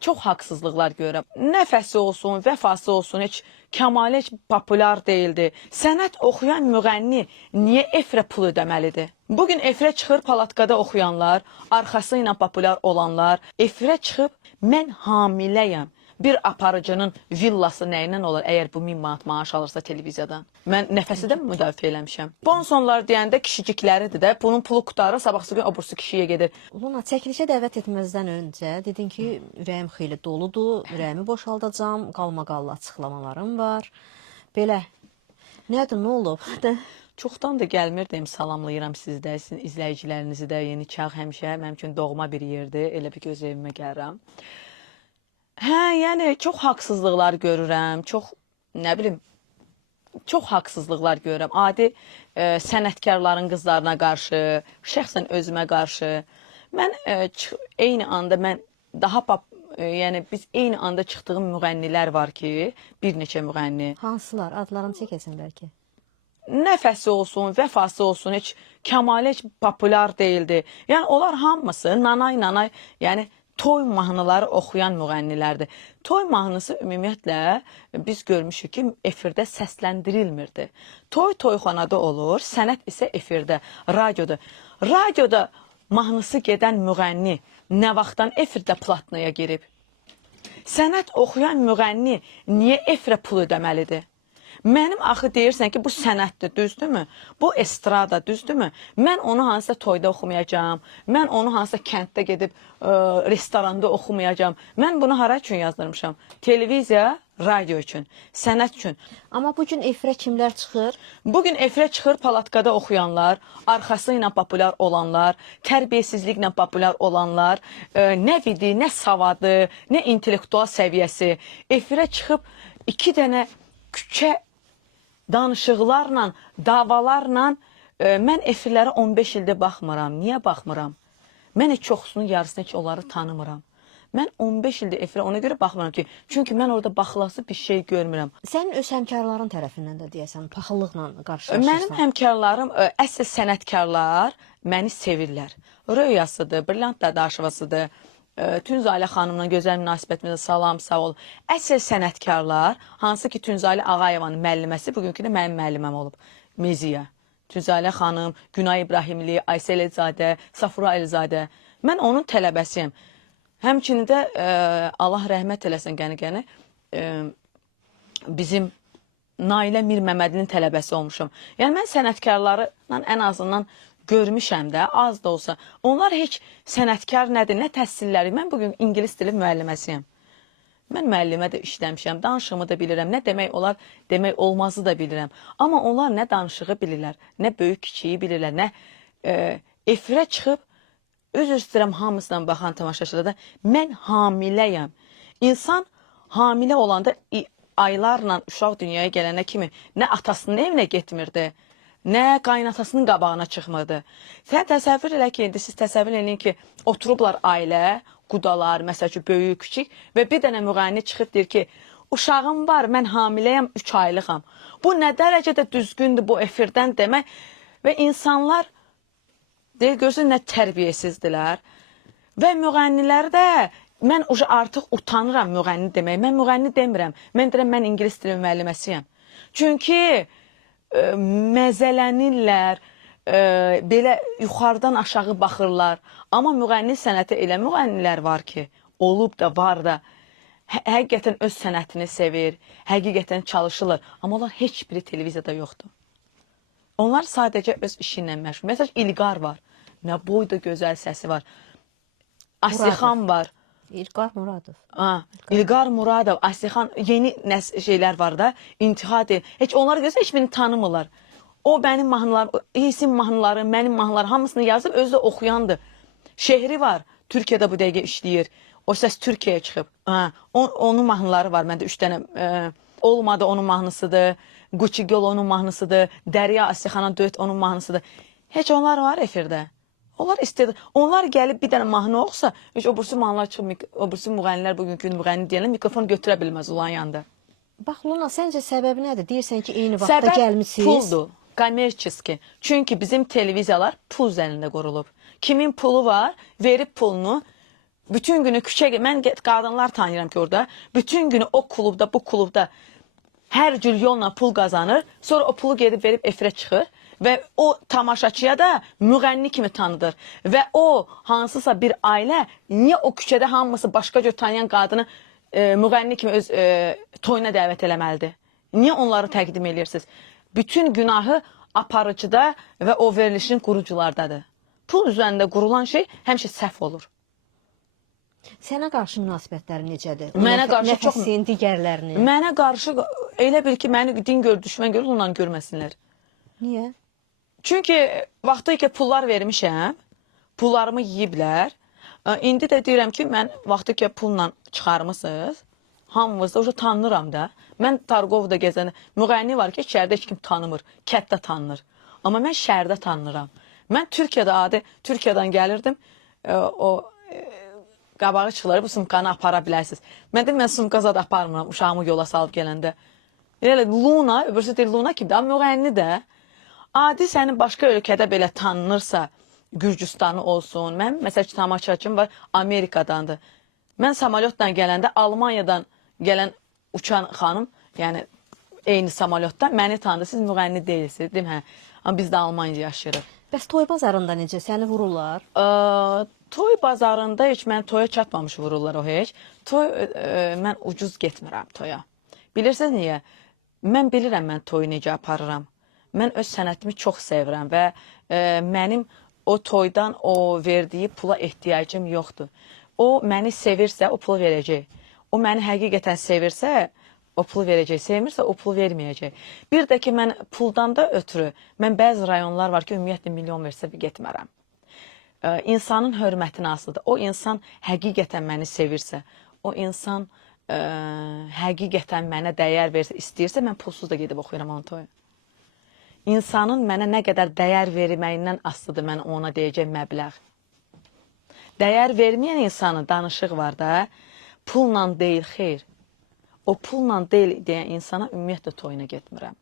çox haqsızlıqlar görürəm. Nəfəsi olsun, vəfası olsun, heç Kəmal heç populyar deyildi. Sənət oxuyan müğənni niyə efirə pul ödəməlidir? Bugün efirə çıxır palatkada oxuyanlar, arxası ilə populyar olanlar, efirə çıxıb mən hamiləyəm. Bir aparıcının villası nə ilə olur əgər bu 1000 manat maaş alırsa televiziyadan? Mən nəfəsi də müdafiə eləmişəm. Bonsonlar deyəndə kişicikləridir də, bunun pulu qutarır, sabahsı gün obursu kişiyə gedir. Luna, çəkilişə dəvət etməzdən öncə dedin ki, ürəyim xeyli doludur, ürəyimi boşaldacağım, qalmaqallı açıqlamalarım var. Belə, nədir, nə olub? Çoxdan da gəlmirdim, salamlayıram sizi də, sizin izləyicilərinizi də. Yeni Çağ həmişə mənim üçün doğma bir yerdir, elə bir göz evimə gəlirəm. Hə, yəni çox haqsızlıqlar görürəm, çox, nə bilim, çox haqsızlıqlar görürəm. Adi sənətkarların qızlarına qarşı, şəxsən özümə qarşı. Mən eyni anda, yəni biz eyni anda çıxdığım müğənnilər var ki, bir neçə müğənni. Hansılar? Adlarını çəkəsən bəlkə. Nəfəsi olsun, vəfası olsun, heç Kəmal heç populyar deyildi. Yəni onlar hamısı nanay, yəni toy mahnıları oxuyan müğənnilərdir. Toy mahnısı ümumiyyətlə biz görmüşük ki, efirdə səsləndirilmirdi. Toy toyxanada olur, sənət isə efirdə, radioda. Radioda mahnısı gedən müğənni nə vaxtdan efirdə platnaya girib? Sənət oxuyan müğənni niyə efirə pul ödəməlidir? Mənim axı deyirsən ki, bu sənətdir, düzdürmü? Bu estrada, düzdürmü? Mən onu hansısa toyda oxumayacağım, mən onu hansısa kənddə gedib restoranda oxumayacağım. Mən bunu hara üçün yazdırmışam? Televiziya, radio üçün, sənət üçün. Amma bugün efirə kimlər çıxır? Bugün efirə çıxır palatkada oxuyanlar, arxası ilə populyar olanlar, tərbiyəsizliklə populyar olanlar, nə vidi, nə savadı, nə intellektual səviyyəsi. Efirə çıxıb 2 dənə küçə danışıqlarla, davalarla mən efirlərə 15 ildə baxmıram. Niyə baxmıram? Mən heç çoxsunun yarısını heç onları tanımıram. Mən 15 ildə efirə ona görə baxmıram ki, çünki mən orada baxılası bir şey görmürəm. Sənin öz həmkarların tərəfindən də deyəsən, paxıllıqla qarşılaşırsan. Mənim həmkarlarım, əsl sənətkarlar məni sevirlər. Röyasıdır, Brilliant Dadaşovasıdır, Tünzalə xanımla gözəl münasibətimizdə salam, sağ ol. Əsl sənətkarlar, hansı ki Tünzalə Ağayevanın müəlliməsi, bugünkü də mənim müəlliməm olub, Meziya. Tünzalə xanım, Günay İbrahimli, Aysel Elizadə, Safura Elizadə. Mən onun tələbəsiyəm. Həmçinin də Allah rəhmət eləsin qəni-qəni, bizim Nailə Mir Məmmədinin tələbəsi olmuşum. Yəni mən sənətkarlarla ən azından görmüşəm də, az da olsa. Onlar heç sənətkar nədir, nə təhsilləri. Mən bugün İngilis dili müəlliməsiyəm. Mən müəllimə də işləmişəm, danışığımı da bilirəm, nə demək olar, demək olmazı da bilirəm. Amma onlar nə danışığı bilirlər, nə böyük kiçiyi bilirlər, nə efirə çıxıb, özür istəyirəm hamısından baxan tamaşaçılarda, mən hamiləyəm. İnsan hamilə olanda aylarla uşaq dünyaya gələnə kimi nə atasının evinə getmirdi, nə qaynatasının qabağına çıxmırdı. Sən təsəvvür elə ki, siz təsəvvür eləyin ki, oturublar ailə, qudalar, məsəl üçün böyük, küçük və bir dənə müğənni çıxıb deyir ki, uşağım var, mən hamiləyəm, 3 aylıqam. Bu nə dərəcədə düzgündür bu efirdən demək və insanlar deyir, görürsən, nə tərbiyəsizdilər və müğənniləri də mən artıq utanıram müğənni demək. Mən müğənni demirəm, mən deyirəm, mən İngilis dili müəlliməsiyəm. Çünki məzələnirlər, belə yuxarıdan aşağı baxırlar. Amma müğənni sənəti elə müğənnilər var ki, olub da, var da, həqiqətən öz sənətini sevir, həqiqətən çalışırlar. Amma onlar heç biri televiziyada yoxdur. Onlar sadəcə öz işi ilə məşğul. Məsələn, İlqar var. Nə boyda gözəl səsi var. Asixan var. İlqar Muradov. İlqar Muradov, Asixan, yeni şeylər var da, intihad edir. Heç onları görsə, heç birini tanımırlar. O mənim mahnılarım, İsim mahnıları, mənim mahnıları hamısını yazıb, özü də oxuyandır. Şehri var, Türkiyədə bu dəqiqə işləyir. O səs Türkiyəyə çıxıb. Onun mahnıları var, məndə 3 dənə. Olmadı onun mahnısıdır, Gucci Girl onun mahnısıdır, Dərya Asixana Döt onun mahnısıdır. Heç onlar var efirdə. Onlar istəyir. Onlar gəlib bir dənə mahnı oxusa, heç o bursu mahnılar çıxıb, o bursu müğənnilər bugünkü müğənni deyənlər mikrofon götürə bilməz olan yanında. Bax, Luna, səncə səbəbi nədir? Deyirsən ki, eyni vaxtda gəlmişsiniz. Səbəb puldur, kommersiyaski. Çünki bizim televiziyalar pul üzərində qurulub. Kimin pulu var, verib pulunu bütün günü mən qadınlar tanıyıram ki orada, bütün günü o klubda, bu klubda hər cür yolla pul qazanır, sonra o pulu gedib verib efirə çıxır və o tamaşaçıya da müğənni kimi tanıdır. Və o hansısa bir ailə niyə o küçədə hamısı başqa cür tanıyan qadını müğənni kimi öz toyuna dəvət eləməlidir? Niyə onları təqdim edirsiniz? Bütün günahı aparıcıda və o verilişin quruculardadır. Pul üzərində qurulan şey həmişə səhv olur. Sənə qarşı münasibətləri necədir? Mənə qarşı çox... Nəfəsin, digərlərini. Mənə qarşı elə bil ki, məni din gör, düşmən görür, ondan görməsinlər. Niyə? Çünki vaxtı ki, pullar vermişəm, pullarımı yiyiblər. İndi də deyirəm ki, mən vaxtı ki, pulla çıxarmısınız, hamımız da tanınıram da. Mən Targovda gəzəndə, müğənni var ki, şəhərdə heç kim tanımır, kətdə tanınır. Amma mən şəhərdə tanınıram. Mən Türkiyədən gəlirdim, qabağı çıxılır, bu sumkanı apara bilərsiniz. Mən deyim, mən sumka zad aparmıram, uşağımı yola salıb gələndə. Elə Luna, öbürsü deyir, Luna kimdir? Amma müğənni də. Adi sənin başqa ölkədə belə tanınırsa, Gürcüstanı olsun, mən məsəl ki, tamaşaçım var, Amerikadandır. Mən samolyotla gələndə Almaniyadan gələn uçan xanım, yəni eyni samolyotda məni tanıdı, siz müğənni deyilsiniz, deyim, hə, amma biz də Almaniyada yaşayırıq. Bəs toy bazarında necə? Səni vururlar? Toy bazarında heç mən toya çatmamış vururlar o heç. Mən ucuz getmirəm toya. Bilirsiniz niyə? Mən bilirəm mən toyu necə aparıram. Mən öz sənətimi çox sevirəm və mənim o toydan o verdiyi pula ehtiyacım yoxdur. O məni sevirsə o pulu verəcək. O məni həqiqətən sevirsə o pulu verəcək. Sevmirsə o pulu verməyəcək. Bir də ki mən puldan da ötürü, mən bəzi rayonlar var ki ümumiyyətlə milyon versə getmərəm. İnsanın hörmətinə asılıdır. O insan həqiqətən məni sevirsə, o insan həqiqətən mənə dəyər versə, istəyirsə mən pulsuz da gedib oxuyuram onun toyu. İnsanın mənə nə qədər dəyər verməyindən asılıdır mən ona deyəcək məbləğ. Dəyər verməyən insanın danışıq var da, pulla deyil, xeyr. O pulla deyil deyən insana ümumiyyətlə toyuna getmirəm.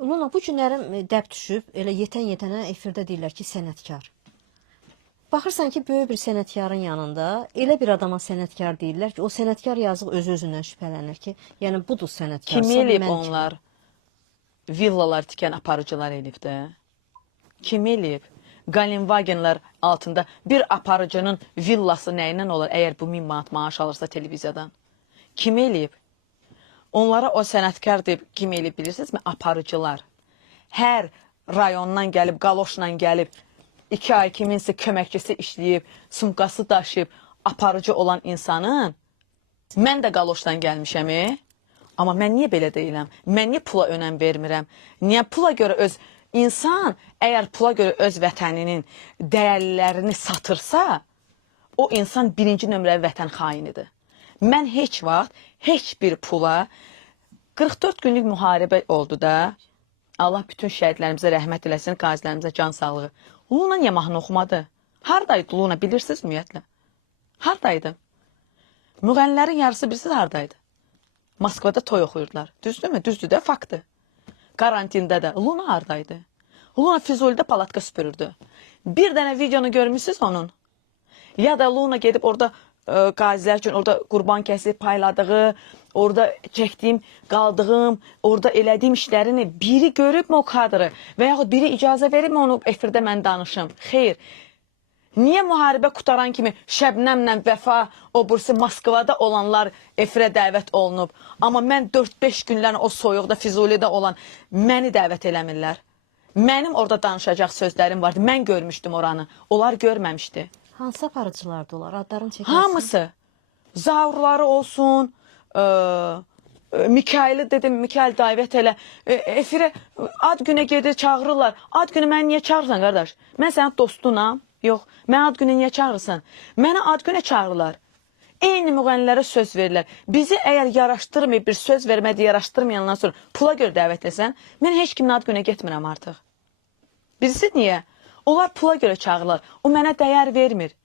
Luna, bu günlərim dəb düşüb, elə yetən-yetənə efirdə deyirlər ki, sənətkar. Baxırsan ki, böyük bir sənətkarın yanında elə bir adama sənətkar deyirlər ki, o sənətkar yazıq öz-özündən şübhələnir ki, yəni budur sənətkar. Kim eləyib onlar? Villalar tikən aparıcılar eləyib də. Kim eləyib? Galenvagenlər altında bir aparıcının villası nəyindən olur əgər bu 1000 manat maaş alırsa televiziyadan? Kim eləyib? Onlara o sənətkar deyib kim eləyib bilirsinizmi? Aparıcılar. Hər rayondan gəlib, qaloşla gəlib, 2 ay kiminsə köməkçisi işləyib, sumkası daşıyıb, aparıcı olan insanın, mən də qaloşdan gəlmişəm, amma mən niyə belə deyiləm? Mən niyə pula önəm vermirəm? Niyə pula görə insan, əgər pula görə öz vətəninin dəyərlərini satırsa, o insan birinci nömrəli vətən xainidir. Mən heç vaxt, heç bir pula 44 günlük müharibə oldu da, Allah bütün şəhidlərimizə rəhmət eləsin, qazilərimizə can sağlığı. Luna niyə mahnı oxumadı? Haradaydı Luna, bilirsiniz ümumiyyətlə? Haradaydı? Müğənnilərin yarısı bilirsiniz haradaydı? Moskvada toy oxuyurdular. Düzdürmü? Düzdür də, faktdır. Karantində də. Luna haradaydı? Luna Füzulidə palatka süpürürdü. Bir dənə videonu görmüşsünüz onun. Ya da Luna gedib orada qazilər üçün orada qurban kəsib payladığı, orada çəkdiyim, qaldığım, orada elədiyim işlərini biri görübmü o kadrı və yaxud biri icazə veribmi onu efirdə mən danışım? Xeyr. Niyə müharibə qutaran kimi Şəbnəmlə Vəfa, o bursi Moskvada olanlar efirə dəvət olunub. Amma mən 4-5 günlərin o soyuqda, Füzulidə olan məni dəvət eləmirlər. Mənim orada danışacaq sözlərim vardı. Mən görmüşdüm oranı. Onlar görməmişdi. Hansı aparıcılardı onlar? Adlarını çəkərsin. Hamısı. Zavrları olsun, Mikail'i dedim, Mikail davet elə. Efirə ad günə gedir, çağırırlar. Ad günü məni niyə çağırırsan, qardaş? Mən sənin dostunam. Yox, mən ad günə niyə çağırırsan? Mənə ad günə çağırırlar. Eyni müğənnilərə söz verirlər. Bizi əgər yaraşdırmayıb, bir söz vermədi, yaraşdırmayandan sonra pula görə dəvətləsən, mən heç kimin ad günə getmirəm artıq. Bilirsiniz niyə? Onlar pula görə çağırırlar. O mənə dəyər vermir.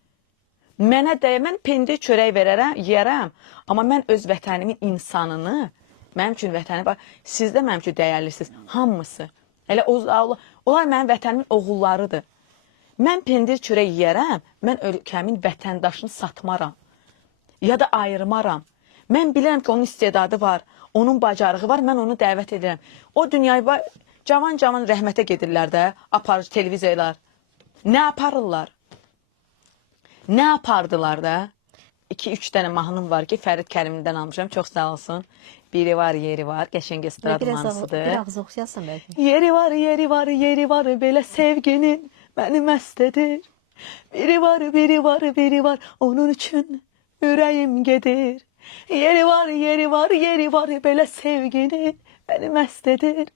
Mənə dəyər, mən pendir çörək verərəm, yeyərəm. Amma mən öz vətənimin insanını, mənim üçün vətəni, siz də mənim üçün dəyərlisiniz. Hamısı. Elə onlar mənim vətənimin oğullarıdır. Mən pendir çörək yeyərəm, mən ölkəmin vətəndaşını satmaram. ya da ayırmaram. Mən bilirəm ki, onun istedadı var, onun bacarığı var, mən onu dəvət edirəm. O dünyaya cavan-cavan rəhmətə gedirlər də, aparıcı televiziyalar. Nə aparırlar? Nə apardılar da? 2-3 dənə mahnım var ki, Fərid Kərimlidən almışam, çox sağ olsun. Biri var, yeri var, qəşəng estrad mahnısıdır. Bir ağız oxuyasan bəlkə. Yeri var, yeri var, yeri var, belə sevginin məni məst edir. Biri var, biri var, biri var, onun üçün ürəyim gedir. Yeri var, yeri var, yeri var, belə sevginin məni məst edir.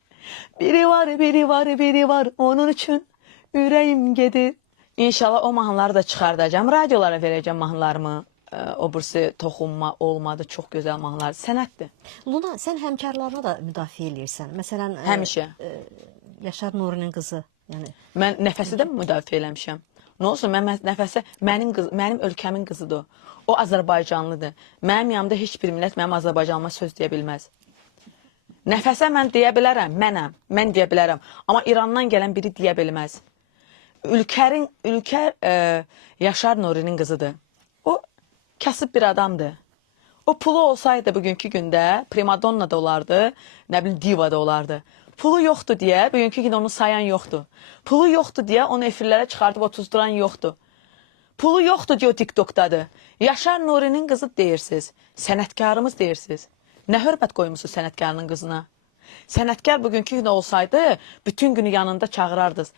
Biri var, biri var, biri var, onun üçün ürəyim gedir. İnşallah o mahnıları da çıxardacağım, radiolara verəcəm mahnılarımı. O birisi toxunma olmadı, çox gözəl mahnılar. Sənətdir. Luna, sən həmkarlarına da müdafiə eləyirsən. Məsələn, Həmişə. Yaşar Nurinin qızı. Yəni Mən Nəfəsi də müdafiə eləmişəm. Nə olsun, mən Nəfəsə mənim ölkəmin qızıdır. O Azərbaycanlıdır. Mənim yanımda heç bir millət mənim Azərbaycanlıma söz deyə bilməz. Nəfəsə mən deyə bilərəm, mən deyə bilərəm. Amma İrandan gələn biri deyə bilməz. Ülker Yaşar Nurinin qızıdır. O kasıb bir adamdır. O pulu olsaydı bugünkü gündə primadonna da olardı, nə bilim diva da olardı. Pulu yoxdur deyə bugünkü gün onu sayan yoxdur. Pulu yoxdur deyə onu efirlərə çıxardıb otuzduran yoxdur. Pulu yoxdur deyə o TikTokdadır. Yaşar Nurinin qızı deyirsiniz, sənətkarımız deyirsiniz. Nə hörmət qoymusunuz sənətkarının qızına? Sənətkar bugünkü gün olsaydı, bütün günü yanında çağırardınız.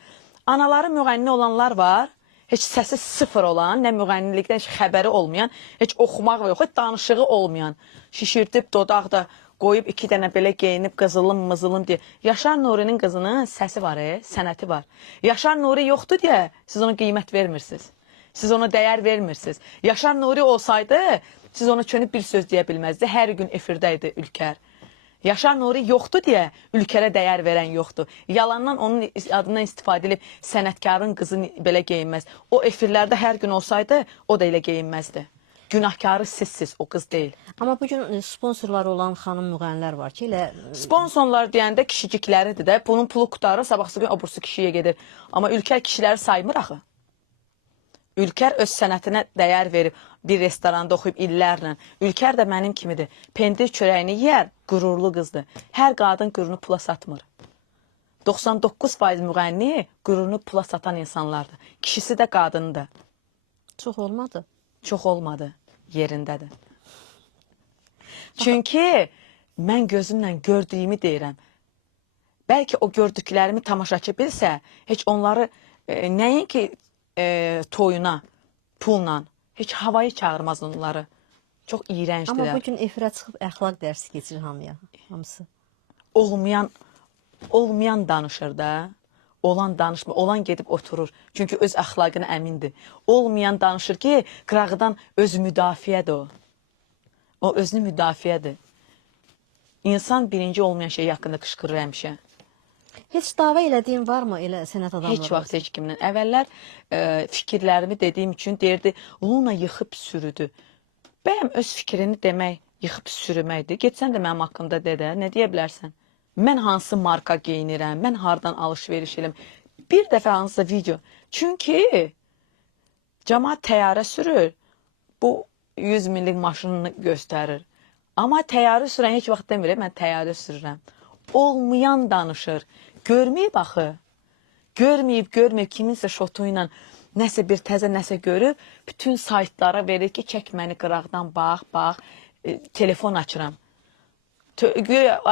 Anaları müğənni olanlar var, heç səsi sıfır olan, nə müğənnilikdən heç xəbəri olmayan, heç oxumaq yox, heç danışığı olmayan, şişirdib dodaq da qoyub 2 dənə belə geyinib qızılım mızılım deyə. Yaşar Nurinin qızının səsi var, sənəti var. Yaşar Nuri yoxdur deyə siz ona qiymət vermirsiniz. Siz ona dəyər vermirsiniz. Yaşar Nuri olsaydı, siz ona çönüb bir söz deyə bilməzdi. Hər gün efirdə idi Ülker. Yaşar Nuri yoxdur deyə Ülkerə dəyər verən yoxdur. Yalandan onun adından istifadə edib sənətkarın qızı belə geyinməz. O efirlərdə hər gün olsaydı, o da elə geyinməzdi. Günahkarı sizsiz, o qız deyil. amma bu gün sponsorları olan xanım müğənnilər var ki, elə Sponsorlar deyəndə kişicikləridir də. Bunun pulu qutarır, sabahsı gün o bursu kişiyə gedir. Amma Ülker kişiləri saymır axı. Ülker öz sənətinə dəyər verib, bir restoranda oxuyub illərlə. Ülker də mənim kimidir. Pendir çörəyini yeyər, qürurlu qızdır. Hər qadın qürurunu pula satmır. 99% müğənni qürurunu pula satan insanlardır. Kişisi də qadındır. çox olmadı. Çox olmadı, yerindədir. Çünki mən gözümlə gördüyümü deyirəm. Bəlkə o gördüklərimi tamaşaçı bilsə, heç onları nəinki toyuna, pulla, heç havayı çağırmaz onları. Çox iyrəncdirlər. Amma bu gün efirə çıxıb əxlaq dərsi keçir hamıya, hamısı. Olmayan danışır da. Olan danışmır, olan gedib oturur. Çünki öz əxlaqına əmindir. Olmayan danışır ki, qırağıdan öz müdafiədir o. O özünü müdafiədir. İnsan birinci olmayan şey haqqında qışqırır həmişə. Heç dava elədiyin varmı elə sənət adamları? Heç vaxt heç kimlə. Əvvəllər fikirlərimi dediyim üçün deyirdi, Luna yıxıb sürüdü. Bəyəm öz fikrini demək, yıxıb sürüməkdir. Getsən də mənim haqqımda dedə, nə deyə bilərsən? Mən hansı marka geyinirəm, mən hardan alış-veriş edirəm. Bir dəfə hansısa video. Çünki cəmaət təyyarə sürür, bu 100 minlik maşınını göstərir. Amma təyyarə sürən heç vaxt demir, mən təyyarə sürürəm. Olmayan danışır. Görməyib axı. Görməyib kiminsə şotu ilə nəsə bir təzə nəsə görüb, bütün saytlara verir ki, çək məni qıraqdan, bax, telefon açıram.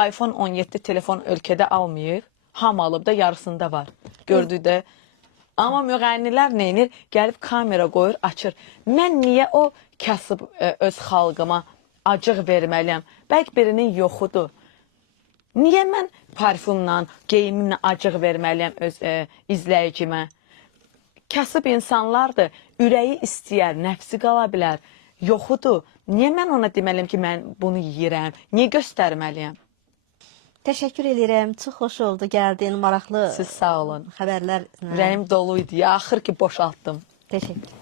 iPhone 17 telefon ölkədə almayıb, hamı alıb da yarısında var. Gördükdə. Amma müğənnilər neynir? Gəlib kamera qoyur, açır. Mən niyə o kasıb öz xalqıma acıq verməliyəm? Bəlkə birinin yoxudur. Niyə mən parfümlə, geyimimlə acıq verməliyəm öz izləyicimə? Kasıb insanlardır, ürəyi istəyər, nəfsi qala bilər, yoxudur. Niyə mən ona deməliyəm ki, mən bunu yeyirəm? Niyə göstərməliyəm? Təşəkkür edirəm, çox xoş oldu, gəldin, maraqlı Siz sağ olun. xəbərlər. Ürəyim doluydu, axır ki boşaltdım. Təşəkkür.